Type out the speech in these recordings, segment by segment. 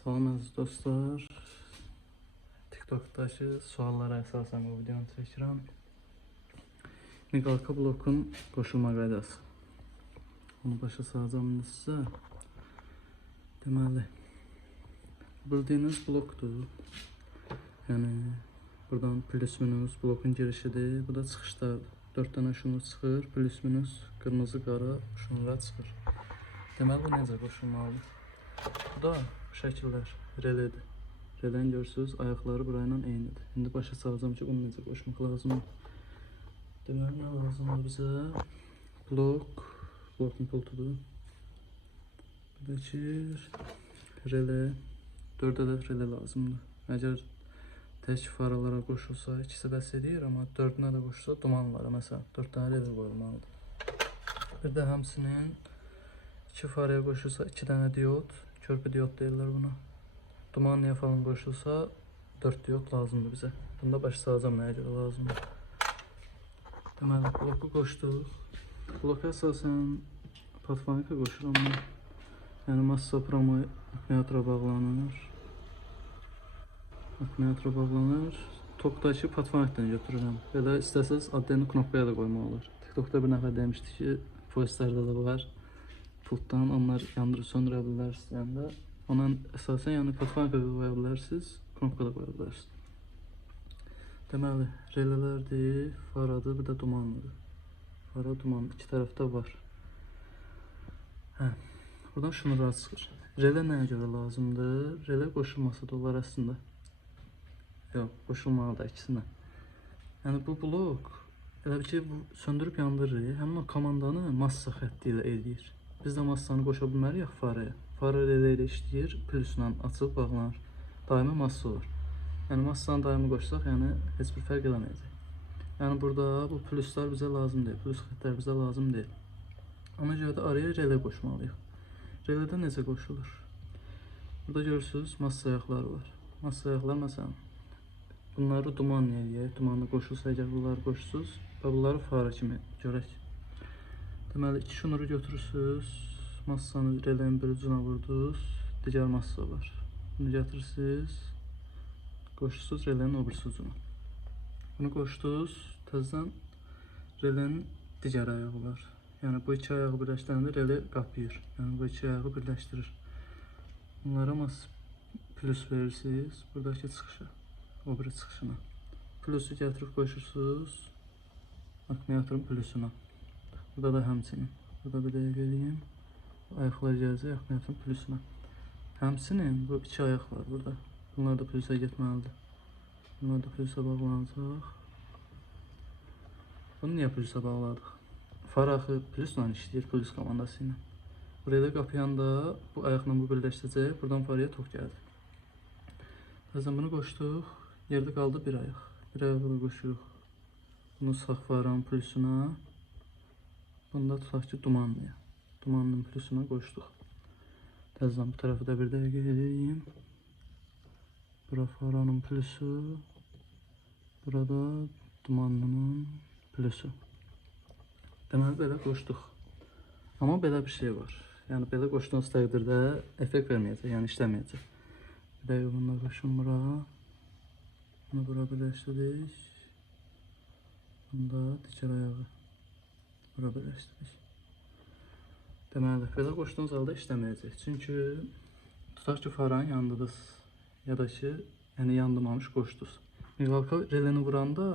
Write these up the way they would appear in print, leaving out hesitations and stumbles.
Salam əziz dostlar. TikTok'daki suallara əsasən bu videonu çəkirəm. Miqalka blokun qoşulma qaydası. Onu başa salacağım sizə. Deməli, bildiyiniz blokdur. Yəni buradan plus minus blokun girişidir. Bu da çıxışlardır. 4 dənə şunur çıxır. Plus minus qırmızı qara şunura çıxır. Deməli bu necə qoşulmalıdır? Bu da bu şəkillər relədir. Reləni görürsünüz, ayaqları burayla eynidir. İndi başa salacağım ki, bunu necə qoşmaq lazımdır. Deməli, nə lazımdır bizə? Blokun pultudur. Bir də ki, relə, 4 ədəd relə lazımdır. Əgər tək faralara qoşulsa, ikisi bəs edir, amma 4-ünə də qoşulsa dumanlara, məsələn, 4 dənə relə qoyulmalıdır. Bir də həmsinin 2 faraya qoşulsa 2 dənə diod, körpü diod deyirlər buna. Dumanlıya falan qoşulsa 4 diod lazımdır bizə. Bunda başa salacağım nəyə görə lazımdır. Deməli, bloku qoşduq. Bloka əsasən patfonika qoşuram mən. Yəni massa promo akkumulyatora bağlanır. Tokdakı patfonikdən götürürəm. Belə istəsəz adını knopkaya da qoymaq olur. TikTokda bir nəfər demişdi ki, postlərdə də var. Pultdan onlar yandırıb söndürə bilirlər istəyəndə. Ona əsasən yəni patfonika qoya bilərsiniz, knopka da qoya bilərsiniz. Deməli, relələrdir, faradır, bir də dumanlıdır. Fara, duman iki tərəfdə var. Buradan şunurlar çıxır. Relə nəyə görə lazımdır? Relə qoşulması da olar əslində. Yox, qoşulmalıdır ikisinə. Yəni bu blok elə bir ki, söndürüb yandırır, həmin o komandanı massa xətti ilə eləyir. Biz də massanı qoşa bilməriyik faraya. Fara relə ilə işləyir, plusla açıb bağlanır. Daimi massa olur. Yəni massanı daimi qoşsaq, yəni heç bir fərq eləməyəcək. Yəni burada bu pluslar bizə lazım deyil, plus xəttlər bizə lazım deyil. Ona görə də araya relə qoşmalıyıq. Relədə necə qoşulur? Burada görürsünüz, massa ayaqları var. Massa ayaqlar məsələn, bunları dumanlı eləyək. Dumanlı qoşulsa, əgər bunları qoşursuz və bunları fara kimi görək. Deməli, 2 şunuru götürürsünüz, massanı relenin bir ucuna vurdunuz, digər massa var. Bunu getirirsiniz, qoşursunuz relenin o birisi ucuna. Bunu qoşdunuz, təzədən relenin digər ayağı var. Yəni bu iki ayağı birləşdirəndə rele qapıyır. Yəni bu iki ayağı birləşdirir. Bunlara plus verirsiniz, buradakı çıxışa, o biri çıxışına. Plusu gətirib qoşursunuz akkumulyatorun plusuna. Burada da həmçinin. Burada bir dəqiqə eləyim. Ayaqlar gələcək akkumulyatorun plusuna. Həmçinin bu iki ayaq var burada. Bunlar da plusa getməlidir. Bunlar da plusa bağlanacaq. Bunu niyə plusa bağladıq? Fara axı plusla işləyir, plus komandası ilə. Buraya da qapıyanda bu ayaqla bu birləşdirəcək. Buradan faraya tok gəldi. Bəzən bunu qoşduq. Yerdə qaldı bir ayaq. Bir ayağı da qoşuruq. Bunu sağ faranın plusuna. Bunu da tutaq ki, dumanlıya. Dumanlının plusuna qoşduq. Təzədən bu tərəfı da bir dəqiqə edeyim. Bura faranın plusu. Burada dumanlının plusu. Deməli, belə qoşduq. Amma belə bir şey var. Yəni, belə qoşduğunuz təqdirdə effekt verməyəcək, yəni işləməyəcək. Bir dəqiqə bunu da qoşun bura. Bunu bura birləşdirdik. Bunu da digər ayağı bura birləşdirdik. Deməli, belə qoşduğunuz halda işləməyəcək. Çünki tutaq ki, faranın yandınız. Ya da ki, yəni yandırmamış qoşdunuz. Miqalka reləni vuranda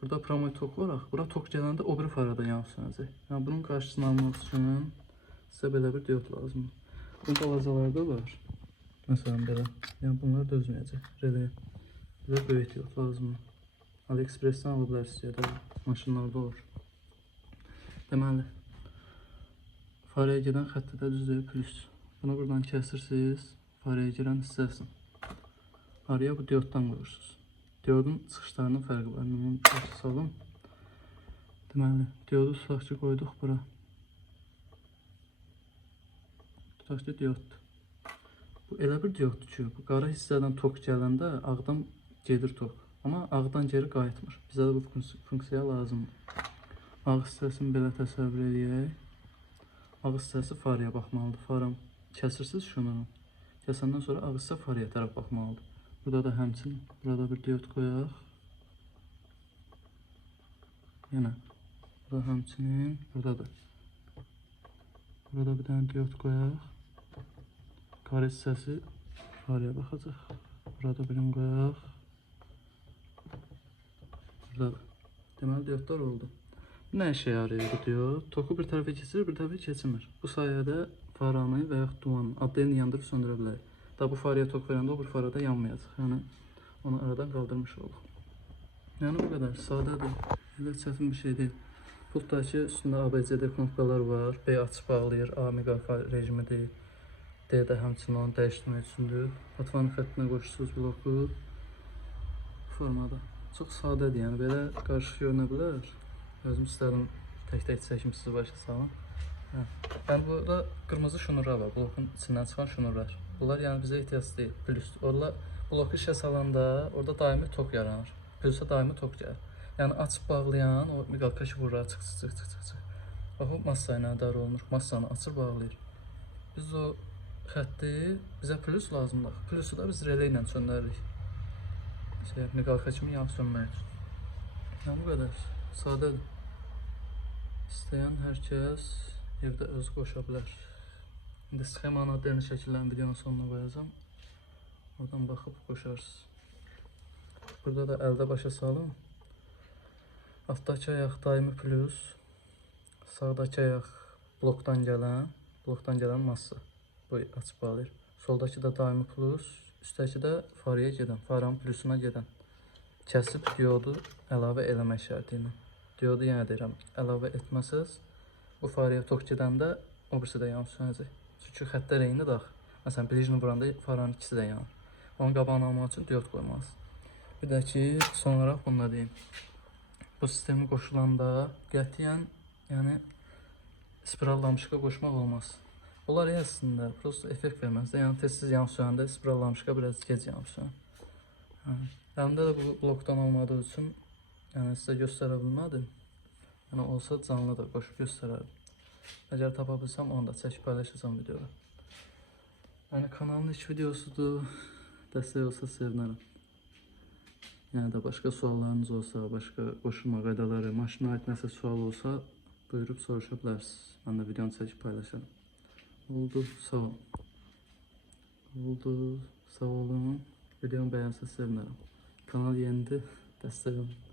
burada promoy tok var. Bura tok gələndə o biri farada yansınacaq. Yəni bunun qarşısını almaq üçün sizə belə bir diod lazımdır. Bu balacalarda var. Məsələn belə. Yəni bunlar dözməyəcək. Reləyə bizə böyük diod lazımdır. AliExpress'dən ala bilərsiniz ya da maşınlarda olur. Deməli, faraya gedən xəttə də düzdür plus. Bunu buradan kəsirsiniz. Faraya girən hissəsin. Araya bu dioddan qoyursunuz. Diodun çıxışlarının fərqi var. Bunu başa salım. Deməli, diodu tutaq ki, qoyduq bura. Tutaq ki, dioddur. Bu elə bir dioddur ki, bu qara hissədən tok gələndə ağdan gedir tok. Amma ağdan geri qayıtmır. Bizə də bu funksiya lazımdır. Ağ hissəsini belə təsəvvür edək. Ağ hissəsi faraya baxmalıdır. Faram kəsirsiniz şunu. Kəsəndən sonra ağızsa faraya tərəf baxmalıdır. Burada da həmçinin, burada bir diod qoyaq. Yenə, burada həmçinin, burada da. Burada bir dənə diod qoyaq. Kare hissəsi faraya baxacaq. Burada birini qoyaq. Burada da. Deməli, diodlar oldu. Nə işə yarayır bu diod? Toku bir tərəfə keçirir, bir tərəfə keçirmir. Bu sayədə faranı və yaxud dumanı adlayını yandırıb söndürə bilərik. Da bu faraya tok verəndə o bir farada yanmayacaq. Yəni, onu aradan qaldırmış olduq. Yəni, bu qədər. Sadədir. Elə çətin bir şey deyil. Pultdakı üstündə ABCD knopkalar var. B açıb bağlayır, A miqafon rejimidir. D də həmçinin onu dəyişdirmək üçündür. Patvanın xəttinə qoşursunuz bloku. Formada. Çox sadədir, yəni belə qarışıq görünə bilər. Özüm istədim tək-tək çəkim sizi başa salın. Yəni burada qırmızı şnurlar var, blokun içindən çıxan şnurlar. Bunlar yəni bizə ehtiyac deyil, plus. Onlar bloku işə salanda orada daimi tok yaranır. Plusa daimi tok gəlir. Yəni açıb bağlayan o miqalkaşı vurur, çıx. Bax o massa ilə idarə olunur. Massanı açır bağlayır. Biz o xətti bizə plus lazımdır. Plusu da biz relay ilə söndürürük. Miqalka kimi yanıb sönmək üçün. Yəni bu qədər. Sadədir. İstəyən hər kəs evdə özü qoşa bilər. İndi sxemanın adlarını şəkillərin videonun sonuna qoyacağım. Oradan baxıb qoşarsınız. Burada da əldə başa salın. Altdakı ayaq daimi plus. Sağdakı ayaq blokdan gələn massa. Bu açıb bağlayır. Soldakı da daimi plus. Üstdəki də faraya gedən, faranın plusuna gedən. Kəsib diodu əlavə eləmək şərti ilə. Diodu yenə deyirəm, əlavə etməsəz, bu faraya tok gedəndə o birisi də yanıb sönəcək. Çünki xəttlər eynidir axı. Məsələn, bilijini vuranda faranın ikisi də yanır. Onun qabağını almaq üçün diod qoymalısınız. Bir də ki, son olaraq bunu da deyim. Bu sistemi qoşulanda qətiyyən, yəni spiral lamışqa qoşmaq olmaz. Bunlar əslində prosto effekt verməz. Yəni tez-tez yanıb sönəndə spiral lamışqa biraz gec yanıb sönür. Əlimdə də bu blokdan olmadığı üçün yəni sizə göstərə bilmədim. Yəni olsa canlı da qoşub göstərərdim. Əgər tapa bilsəm onu da çəkib paylaşacağam videoda. Yəni kanalın ilk videosudur. Dəstək olsa sevinərəm. Yəni də başqa suallarınız olsa, başqa qoşulma qaydaları, maşına aid nəsə sual olsa buyurub soruşa bilərsiniz. Mən də videonu çəkib paylaşarım. Oldu, sağ olun. Oldu, sağ olun. Videomu bəyənsəz sevinərəm. Kanal yenidir, dəstək olun.